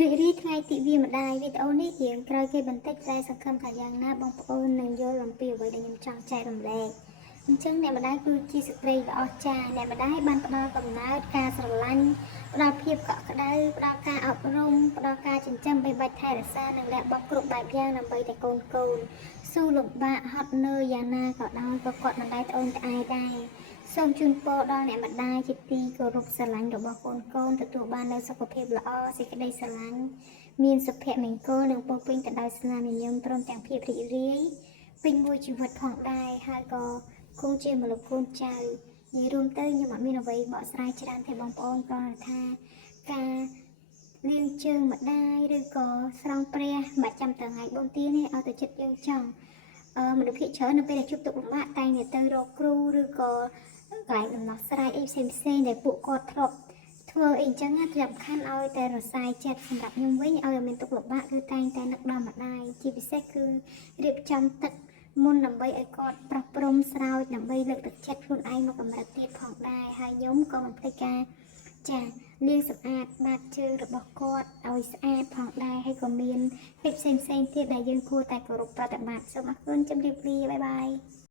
រីថ្ងៃទីវាម្ដាយវីដេអូនេះរៀងក្រោយគេបន្តិចតែសង្ឃឹមថាយ៉ាងណាបងប្អូននឹងយល់អំពីអ្វីដែលខ្ញុំចង់ចែករំលែកអញ្ចឹងអ្នកម្ដាយគឺជាស្ត្រីដ៏អស្ចារ្យអ្នកម្ដាយបានផ្ដល់កំណើតការស្រឡាញ់ផ្ដល់ភាពកក់ក្ដៅផ្ដល់ការអប់រំផ្ដល់ការចិញ្ចឹមបីបាច់ថែរក្សានិងលះបង់គ្រប់បែបយ៉ាងដើម្បីតែកូនស៊ូលំបាកហត់នឿយយ៉ាងណាក៏ដោយក៏គាត់មិនដែលត្អូញត្អែរដែរសូមជូនពរដល់អ្នកម្ដាយជាទីគោរពស្រឡាញ់របស់កូនទទួលបាននូវសុខភាពល្អសេចក្តីស្រឡាញ់មានសុភមង្គលនិងពោរពេញទៅដោយស្នាមញញឹមព្រមទាំងភាពរីករាយពេញមួយជីវិតផងដែរហើយក៏គង់ជាម្លប់កូនចៅនិយាយរួមទៅខ្ញុំអត់មានអ្វីបកស្រាយច្រើនទេបងប្អូនគ្រាន់តែថាការលាងជើងម្ដាយឬក៏ស្រង់ព្រះមិនចាំតែថ្ងៃបុណ្យទាននេះឲ្យទៅចិត្តយើងចង់មនុស្សភាគច្រើននៅពេលដែលជួបទុក្ខលំបាកតែងតែទៅរកគ្រូឬក៏កន្លែងដំណោះស្រាយអីផ្សេងដែលពួកគាត់ធ្លាប់ធ្វើអីអញ្ចឹងណាសំខាន់ឲ្យតែរសាយចិត្តសម្រាប់ខ្ញុំវិញឲ្យមានទុក្ខលំបាកគឺតែងតែនឹកដល់ម្ដាយជាពិសេសគឺរៀបចំទឹកមុនដើម្បីឲ្យគាត់ប្រោះព្រំស្រោចដើម្បីលើកទឹកចិត្តខ្លួនឯងមកកម្រិតទៀតផងដែរហើយខ្ញុំក៏មិនភ្លេចការចាលាងសម្អាតបាតជើងរបស់គាត់ឲ្យស្អាតផងដែរហើយក៏មានភាពផ្សេងទៀតដែលយើងគួរតែគោរពប្រតិបត្តិសូមអរគុណជម្រាបលាបាយបាយ